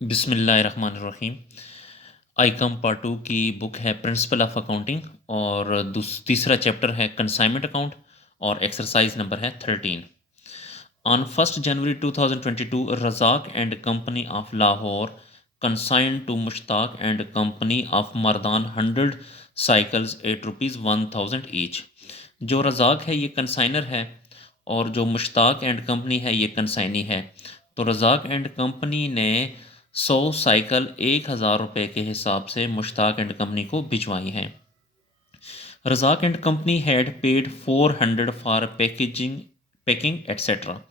बिस्मिल्लाहिर्रहमानिर्रहीम। Icom part 2 की book है प्रिंसिपल ऑफ अकाउंटिंग और तीसरा चैप्टर है कंसाइनमेंट अकाउंट और एक्सरसाइज नंबर है 13। On 1 January 2022 Razzaq and company of Lahore consign to Mushtaq and company of Mardan 100 cycles at rupees 1000 each. जो रज़ाक है ये कंसाइनर है और जो मुश्ताक एंड कंपनी है ये कंसाइनी है। तो रज़ाक एंड कंपनी ने 100 साइकिल 1000 रुपये के हिसाब से मुश्ताक एंड कंपनी को भिजवाई हैं। Razzaq and company had paid 400 for packing etcetera.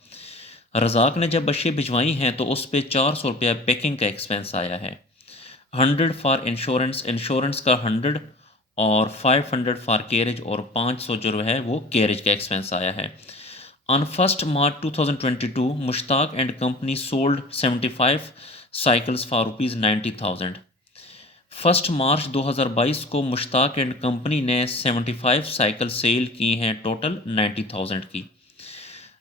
Razzaq ने जब अशिया भिजवाई हैं तो उस पर 400 रुपया पैकिंग का एक्सपेंस आया है। 100 फॉर इंश्योरेंस, इंश्योरेंस का 100 और 500 फॉर कैरेज और 500 जो है वो कैरेज का एक्सपेंस आया है। On 1 March 2022 Mushtaq and company sold 75 cycles for rupees 90,000। 1 मार्च 2022 को मुश्ताक एंड कंपनी ने 75 साइकिल सेल की हैं टोटल 90,000 की।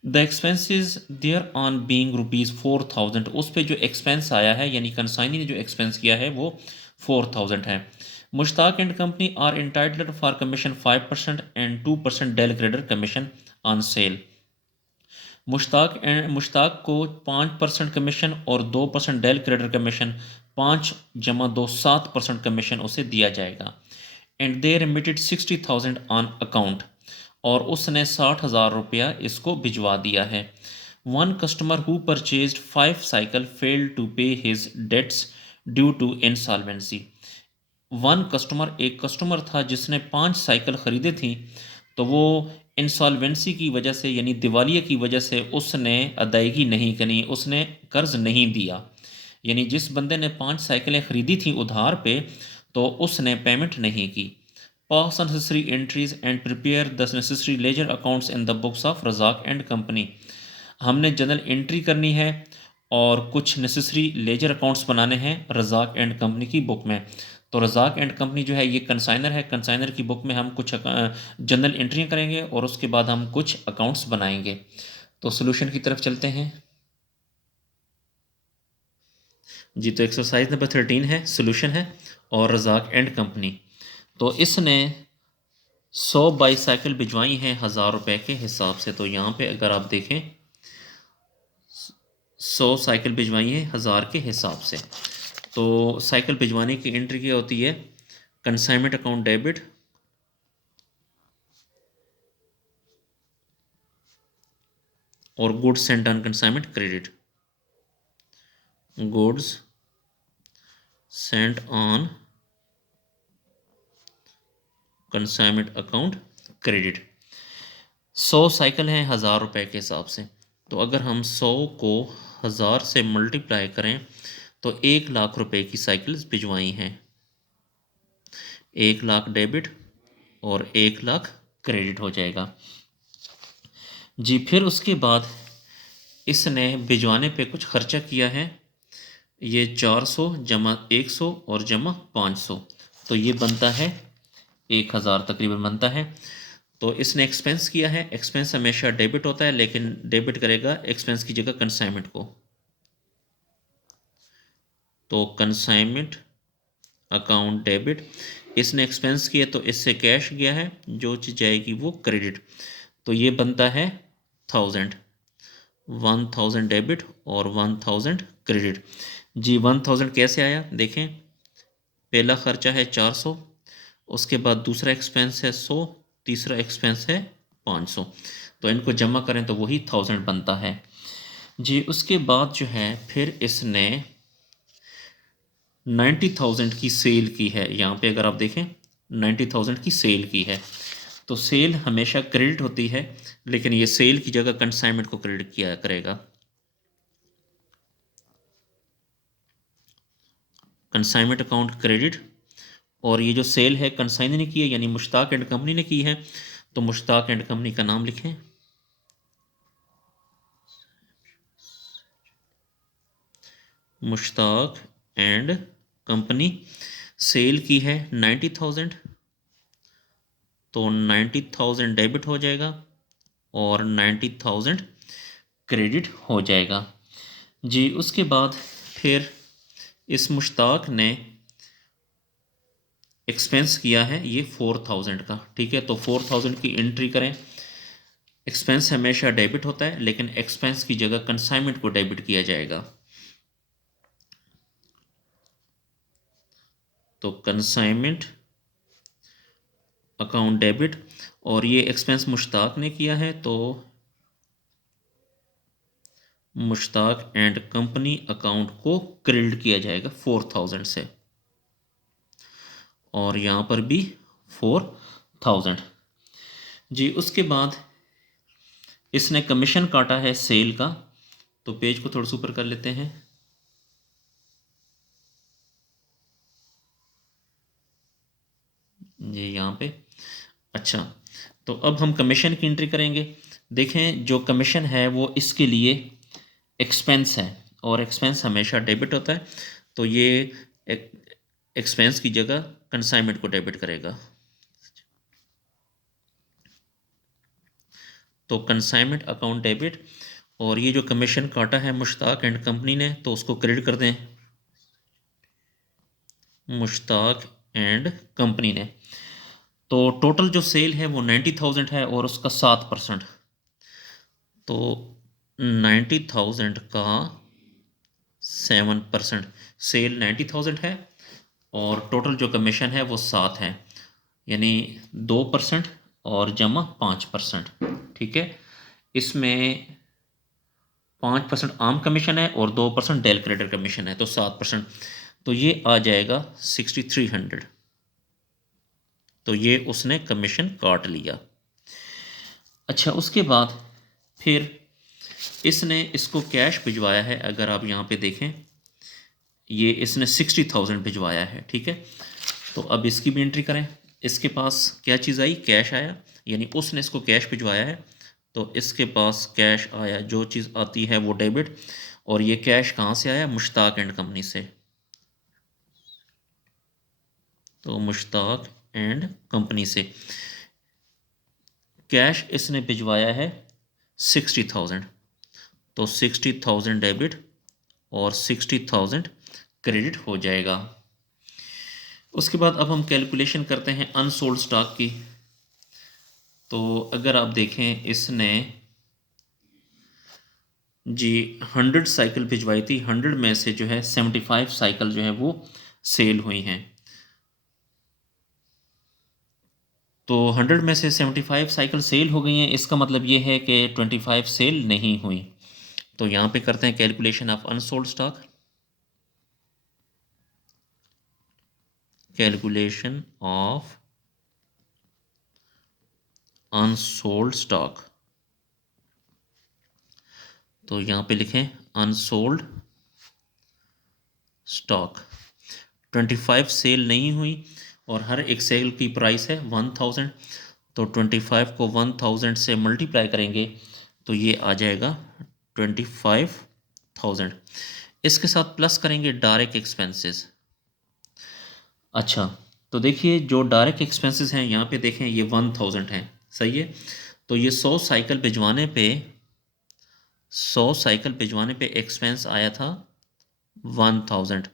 The expenses thereon being rupees 4,000, उस पे जो एक्सपेंस आया है यानी कंसाइनी ने जो एक्सपेंस किया है वो 4,000 है। Mushtaq and company are entitled for commission 5% and 2% del credere commission on sale. Mushtaq को 5% कमीशन और 2% डेल क्रेडिट कमीशन, 5 जमा 2 7% कमीशन उसे दिया जाएगा। And they remitted 60,000 on account, और उसने 60,000 रुपया इसको भिजवा दिया है। One customer who purchased 5 cycle failed to pay his debts due to insolvency. One customer, एक कस्टमर था जिसने 5 साइकिल ख़रीदे थी, तो वो इंसॉल्वेंसी की वजह से यानी दिवालिया की वजह से उसने अदायगी नहीं करी, उसने कर्ज़ नहीं दिया। यानी जिस बंदे ने 5 साइकिलें ख़रीदी थी उधार पे तो उसने पेमेंट नहीं की। Pass necessary entries and prepare the necessary ledger accounts in the books of Razzaq and company. हमने जनरल एंट्री करनी है और कुछ नेसेसरी लेजर अकाउंट्स बनाने हैं रज़ाक एंड कंपनी की बुक में। तो रज़ाक एंड कंपनी जो है ये कंसाइनर है, कंसाइनर की बुक में हम कुछ जनरल एंट्रियाँ करेंगे और उसके बाद हम कुछ अकाउंट्स बनाएंगे। तो सोल्यूशन की तरफ चलते हैं जी। तो एक्सरसाइज नंबर 13 है, सोल्यूशन है और रज़ाक एंड कंपनी। तो इसने 100 बाईसाइकिल भिजवाई हैं 1000 रुपये के हिसाब से। तो यहाँ पे अगर आप देखें 100 साइकिल भिजवाई हैं 1000 के हिसाब से। तो साइकिल भिजवाने की एंट्री क्या होती है, कंसाइनमेंट अकाउंट डेबिट और goods sent on consignment credit. Goods sent on consignment account credit. 100 cycle हैं 1000 रुपये के हिसाब से। तो अगर हम 100 को 1000 से मल्टीप्लाई करें तो 1,00,000 रुपये की साइकिल्स भिजवाई हैं। 1,00,000 डेबिट और 1,00,000 क्रेडिट हो जाएगा जी। फिर उसके बाद इसने भिजवाने पे कुछ खर्चा किया है, ये 400 जमा 100 और जमा 500, तो ये बनता है 1,000 तकरीबन बनता है। तो इसने एक्सपेंस किया है, एक्सपेंस हमेशा डेबिट होता है लेकिन डेबिट करेगा एक्सपेंस की जगह कंसाइनमेंट को। तो कंसाइनमेंट अकाउंट डेबिट, इसने एक्सपेंस किया तो इससे कैश गया है, जो चीज़ जाएगी वो क्रेडिट। तो ये बनता है 1000 डेबिट और 1000 क्रेडिट जी। 1000 कैसे आया देखें, पहला खर्चा है 400, उसके बाद दूसरा एक्सपेंस है 100, तीसरा एक्सपेंस है 500, तो इनको जमा करें तो वही 1000 बनता है जी। उसके बाद जो है फिर इसने 90,000 की सेल की है। यहाँ पे अगर आप देखें 90,000 की सेल की है, तो सेल हमेशा क्रेडिट होती है लेकिन ये सेल की जगह कंसाइनमेंट को क्रेडिट किया करेगा। कंसाइनमेंट अकाउंट क्रेडिट, और ये जो सेल है कंसाइनी ने की है यानी मुश्ताक एंड कंपनी ने की है, तो मुश्ताक एंड कंपनी का नाम लिखें। मुश्ताक एंड कंपनी, सेल की है 90,000, तो 90,000 डेबिट हो जाएगा और 90,000 क्रेडिट हो जाएगा जी। उसके बाद फिर इस मुश्ताक ने एक्सपेंस किया है ये 4000 का, ठीक है। तो 4000 की एंट्री करें। एक्सपेंस हमेशा डेबिट होता है, लेकिन एक्सपेंस की जगह कंसाइनमेंट को डेबिट किया जाएगा। तो कंसाइनमेंट अकाउंट डेबिट, और ये एक्सपेंस मुश्ताक ने किया है, तो मुश्ताक एंड कंपनी अकाउंट को क्रेडिट किया जाएगा 4000 से, और यहाँ पर भी 4000 जी। उसके बाद इसने कमीशन काटा है सेल का, तो पेज को थोड़ा सा ऊपर कर लेते हैं। जी यहाँ पे, अच्छा। तो अब हम कमीशन की एंट्री करेंगे। देखें, जो कमीशन है वो इसके लिए एक्सपेंस है, और एक्सपेंस हमेशा डेबिट होता है, तो ये एक्सपेंस की जगह कंसाइनमेंट को डेबिट करेगा। तो कंसाइनमेंट अकाउंट डेबिट, और ये जो कमीशन काटा है मुश्ताक एंड कंपनी ने, तो उसको क्रेडिट कर दें मुश्ताक एंड कंपनी ने। तो टोटल जो सेल है वो 90,000 है, और उसका 7%, तो 90,000 का 7%, सेल 90,000 है, और टोटल जो कमीशन है वो 7 है, यानी 2% और जमा 5%, ठीक है। इसमें 5% आम कमीशन है और 2% डेल क्रेडिट कमीशन है, तो 7%, तो ये आ जाएगा 6300। तो ये उसने कमीशन काट लिया। अच्छा, उसके बाद फिर इसने इसको कैश भिजवाया है। अगर आप यहाँ पे देखें, ये इसने 60,000 भिजवाया है, ठीक है। तो अब इसकी भी एंट्री करें। इसके पास क्या चीज़ आई? कैश आया, यानी उसने इसको कैश भिजवाया है, तो इसके पास कैश आया। जो चीज़ आती है वो डेबिट, और ये कैश कहाँ से आया? मुश्ताक एंड कंपनी से। तो मुश्ताक एंड कंपनी से कैश इसने भिजवाया है 60,000, तो 60,000 डेबिट और 60,000 क्रेडिट हो जाएगा। उसके बाद अब हम कैलकुलेशन करते हैं अनसोल्ड स्टॉक की। तो अगर आप देखें, इसने जी 100 साइकिल भिजवाई थी, 100 में से जो है 75 साइकिल जो है वो सेल हुई हैं। तो 100 में से 75 साइकिल सेल हो गई हैं, इसका मतलब ये है कि 25 सेल नहीं हुई। तो यहाँ पे करते हैं calculation of unsold stock. Calculation of unsold stock, तो यहाँ पे लिखें अनसोल्ड स्टॉक। 25 सेल नहीं हुई, और हर एक सेल की प्राइस है 1000, तो 25 को 1000 से मल्टीप्लाई करेंगे, तो ये आ जाएगा 25,000। इसके साथ प्लस करेंगे डायरेक्ट एक्सपेंसेस। अच्छा, तो देखिए जो डायरेक्ट एक्सपेंसेस हैं यहाँ पे देखें, ये 1000 हैं, सही है। तो ये 100 साइकिल भिजवाने पे एक्सपेंस आया था 1000,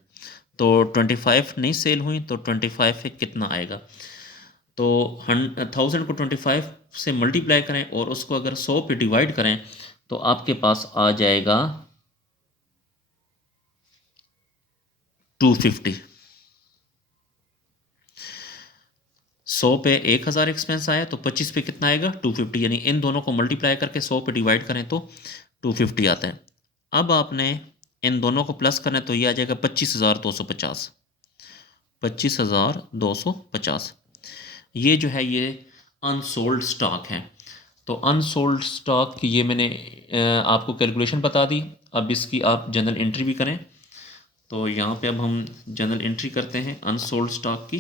तो 25 नहीं सेल हुई, तो 25 पे कितना आएगा? तो 1000 को 25 से मल्टीप्लाई करें, और उसको अगर 100 पे डिवाइड करें, तो आपके पास आ जाएगा 250। 100 पे 1000 एक्सपेंस आया, तो 25 पे कितना आएगा? 250, यानी इन दोनों को मल्टीप्लाई करके 100 पे डिवाइड करें तो 250 आता है। अब आपने इन दोनों को प्लस करना है, तो ये आ जाएगा 25,250। 25,250, ये जो है ये अनसोल्ड स्टॉक है। तो अनसोल्ड स्टॉक की ये मैंने आपको कैलकुलेशन बता दी। अब इसकी आप जनरल एंट्री भी करें। तो यहाँ पे अब हम जनरल एंट्री करते हैं अनसोल्ड स्टॉक की।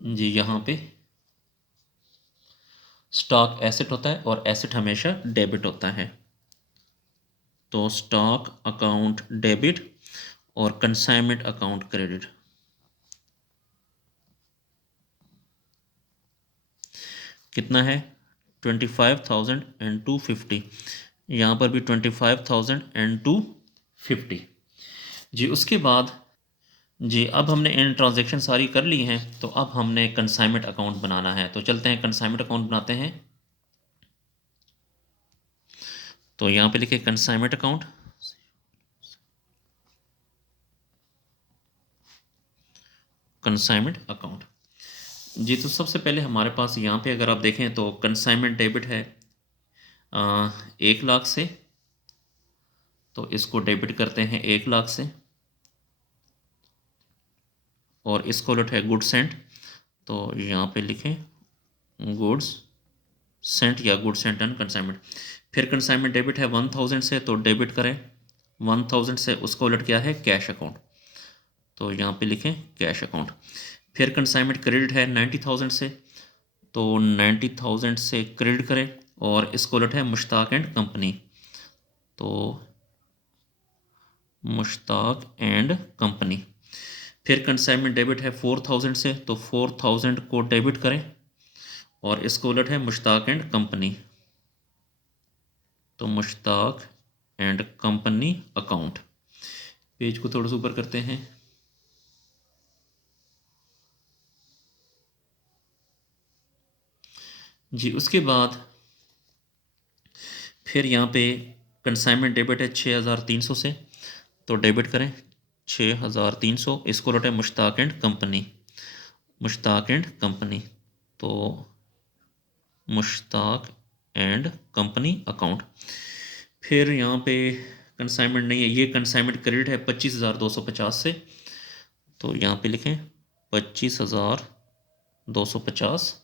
जी यहाँ पे स्टॉक एसेट होता है, और एसेट हमेशा डेबिट होता है। तो स्टॉक अकाउंट डेबिट और कंसाइनमेंट अकाउंट क्रेडिट। कितना है? 25,000 एंड 250। यहाँ पर भी 25,000 एंड 250। जी उसके बाद जी अब हमने इन ट्रांजेक्शन सारी कर ली हैं, तो अब हमने कंसाइनमेंट अकाउंट बनाना है। तो चलते हैं कंसाइनमेंट अकाउंट बनाते हैं। तो यहाँ पे लिखे कंसाइनमेंट अकाउंट, कंसाइनमेंट अकाउंट। जी तो सबसे पहले हमारे पास यहाँ पे अगर आप देखें तो कंसाइनमेंट डेबिट है 1 लाख से, तो इसको डेबिट करते हैं 1 लाख से। और इसको उलट है गुड सेंट, तो यहाँ पे लिखें गुड्स सेंट या गुड सेंट एंड कंसाइनमेंट। फिर कंसाइनमेंट डेबिट है 1000 से, तो डेबिट करें 1000 से, उसको उलट क्या है कैश अकाउंट, तो यहाँ पे लिखें कैश अकाउंट। फिर कंसाइनमेंट क्रेडिट है 90,000 से, तो 90,000 से क्रेडिट करें और इसको उलट है मुश्ताक एंड कंपनी, तो मुश्ताक एंड कंपनी। फिर कंसाइनमेंट डेबिट है 4000 से, तो 4000 को डेबिट करें और इसको उलट है मुश्ताक एंड कंपनी, तो Mushtaq and company account. Page को थोड़ा सा ऊपर करते हैं। जी उसके बाद फिर यहाँ पे कंसाइनमेंट डेबिट है 6300 से, तो डेबिट करें 6300, इसको उलट है Mushtaq and company, Mushtaq and company, तो मुश्ताक एंड कंपनी अकाउंट। फिर यहाँ पे कंसाइनमेंट नहीं है, ये कंसाइनमेंट क्रेडिट है 25,250 से, तो यहाँ पे लिखें 25,250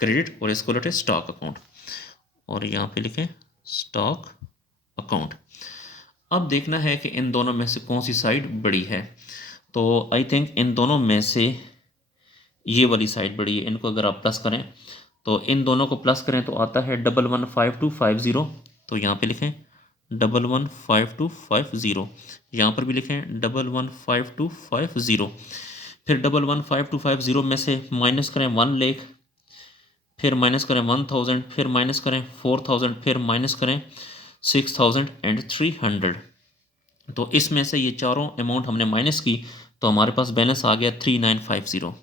क्रेडिट और इसको उलट है स्टॉक अकाउंट, और यहाँ पे लिखें स्टॉक अकाउंट। अब देखना है कि इन दोनों में से कौन सी साइड बड़ी है। तो आई थिंक इन दोनों में से ये वाली साइड बड़ी है। इनको अगर आप प्लस करें, तो इन दोनों को प्लस करें तो आता है 115250, तो यहाँ पे लिखें 115250, यहाँ पर भी लिखें 115250। फिर 115250 में से माइनस करें 1 लाख, फिर माइनस करें 1000, फिर माइनस करें 4000, फिर माइनस करें 6300। तो इसमें से ये चारों अमाउंट हमने माइनस की, तो हमारे पास बैलेंस आ गया 3950,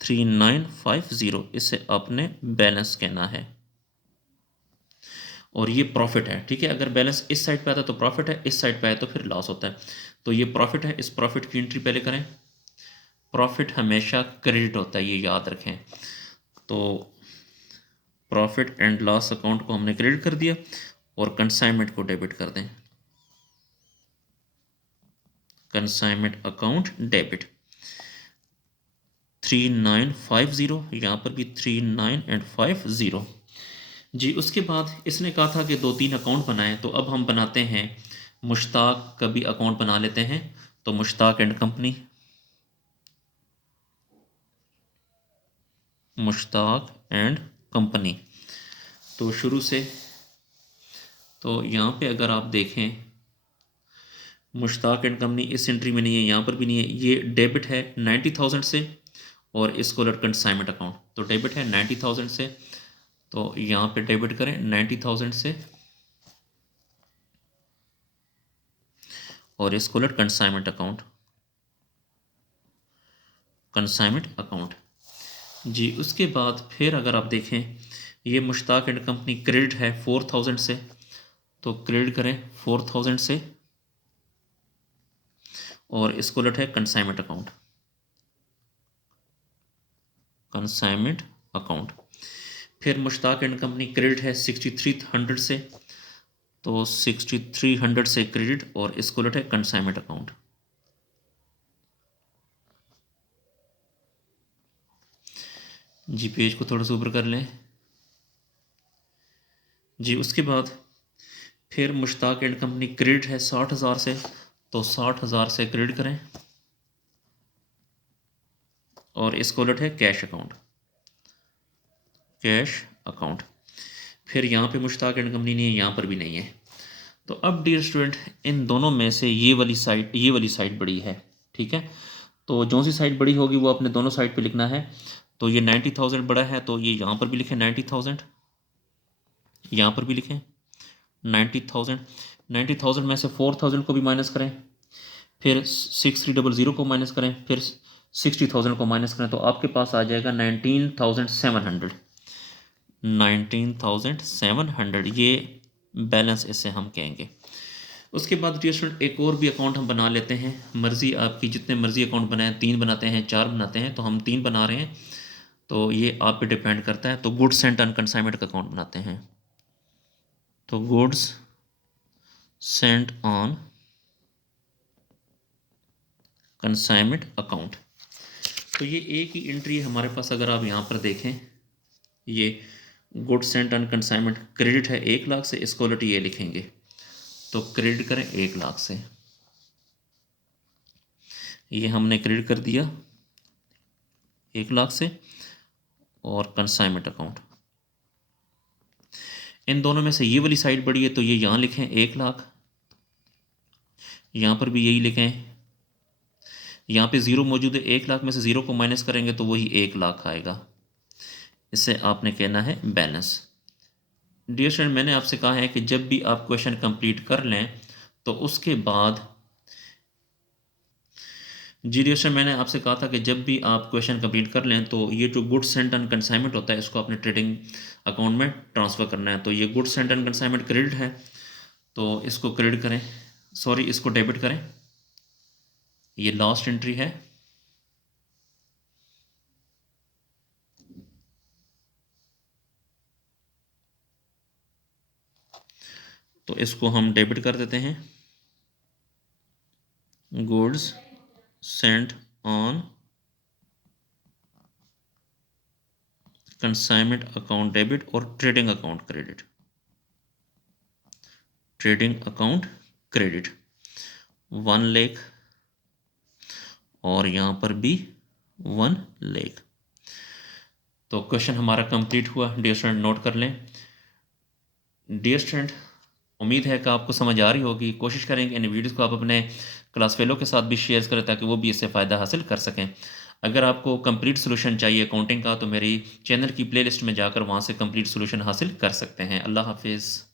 3950। इससे आपने बैलेंस कहना है और ये प्रॉफिट है। ठीक है, अगर बैलेंस इस साइड पे आता है तो प्रॉफिट है, इस साइड पे आए तो फिर लॉस होता है। तो ये प्रॉफिट है, इस प्रॉफिट की एंट्री पहले करें। प्रॉफिट हमेशा क्रेडिट होता है, ये याद रखें। तो प्रॉफिट एंड लॉस अकाउंट को हमने क्रेडिट कर दिया और कंसाइनमेंट को डेबिट कर दें, कंसाइनमेंट अकाउंट डेबिट 3950, यहाँ पर भी 3950। जी उसके बाद इसने कहा था कि 2-3 अकाउंट बनाएं, तो अब हम बनाते हैं मुश्ताक का भी अकाउंट बना लेते हैं। तो Mushtaq and company, Mushtaq and company. तो शुरू से, तो यहाँ पे अगर आप देखें मुश्ताक एंड कंपनी इस एंट्री में नहीं है, यहाँ पर भी नहीं है। ये डेबिट है 90,000 से और इसको उलट कंसाइनमेंट अकाउंट, तो डेबिट है 90,000 से, तो यहाँ पे डेबिट करें 90,000 से और इसको उलट कंसाइनमेंट अकाउंट, कंसाइनमेंट अकाउंट। जी उसके बाद फिर अगर आप देखें ये मुश्ताक एंड कंपनी क्रेडिट है 4000 से, तो क्रेडिट करें 4000 से और इसको उलट है कंसाइनमेंट अकाउंट, कंसाइनमेंट अकाउंट। फिर मुश्ताक एंड कंपनी क्रेडिट है 6300 से, तो 6300 से क्रेडिट और इसको उलट है कंसाइनमेंट अकाउंट। जी पेज को थोड़ा सा ऊपर कर लें। जी उसके बाद फिर मुश्ताक एंड कंपनी क्रेडिट है 60,000 से, तो 60,000 से क्रेडिट करें और इसको उलट है कैश अकाउंट, कैश अकाउंट। फिर यहाँ पे मुश्ताक एंड कंपनी नहीं है, यहाँ पर भी नहीं है। तो अब डियर स्टूडेंट इन दोनों में से ये वाली साइड बड़ी है। ठीक है, तो जो सी साइड बड़ी होगी वो अपने दोनों साइड पे लिखना है। तो ये 90,000 बड़ा है, तो ये यहाँ पर भी लिखें 90,000, यहाँ पर भी लिखें 90,000। 90,000 में से 4000 को भी माइनस करें, फिर 6300 को माइनस करें, फिर 60,000 को माइनस करें, तो आपके पास आ जाएगा 19,700। 19,700 ये बैलेंस इसे हम कहेंगे। उसके बाद डियर स्टूडेंट एक और भी अकाउंट हम बना लेते हैं, मर्ज़ी आपकी, जितने मर्ज़ी अकाउंट बनाएं, 3 बनाते हैं, 4 बनाते हैं, तो हम 3 बना रहे हैं, तो ये आप पे डिपेंड करता है। तो गुड्स सेंट ऑन कंसाइनमेंट का अकाउंट बनाते हैं। तो goods sent on consignment account, तो ये एक ही एंट्री है हमारे पास। अगर आप यहाँ पर देखें, ये goods sent on consignment credit है 1 लाख से, इसको उलट ये लिखेंगे, तो क्रेडिट करें 1 लाख से, ये हमने क्रेडिट कर दिया 1 लाख से। और कंसाइनमेंट अकाउंट, इन दोनों में से ये वाली साइड बड़ी है, तो ये यहाँ लिखें 1 लाख, यहाँ पर भी यही लिखें, यहाँ पे ज़ीरो मौजूद है, 1 लाख में से ज़ीरो को माइनस करेंगे तो वही 1 लाख आएगा। इससे आपने कहना है बैलेंस। डियर स्टूडेंट मैंने आपसे कहा है कि जब भी आप क्वेश्चन कंप्लीट कर लें तो उसके बाद, जी डियर स्टूडेंट मैंने आपसे कहा था कि जब भी आप क्वेश्चन कंप्लीट कर लें तो ये जो गुड्स सेंट ऑन कंसाइनमेंट होता है इसको अपने ट्रेडिंग अकाउंट में ट्रांसफ़र करना है। तो ये goods sent on consignment credit है, तो इसको क्रेडिट करें, सॉरी इसको डेबिट करें, ये लास्ट एंट्री है। तो इसको हम डेबिट कर देते हैं, goods sent on consignment account debit और trading account credit, trading account credit 1 lakh, और यहाँ पर भी 1 लाख। तो क्वेश्चन हमारा कंप्लीट हुआ। डियर स्टूडेंट नोट कर लें। डियर स्टूडेंट उम्मीद है कि आपको समझ आ रही होगी। कोशिश करें कि इन वीडियोज़ को आप अपने क्लास फेलो के साथ भी शेयर करें ताकि वो भी इससे फ़ायदा हासिल कर सकें। अगर आपको कंप्लीट सोल्यूशन चाहिए अकाउंटिंग का तो मेरी चैनल की प्लेलिस्ट में जाकर वहाँ से कंप्लीट सोल्यूशन हासिल कर सकते हैं। अल्लाह हाफिज़।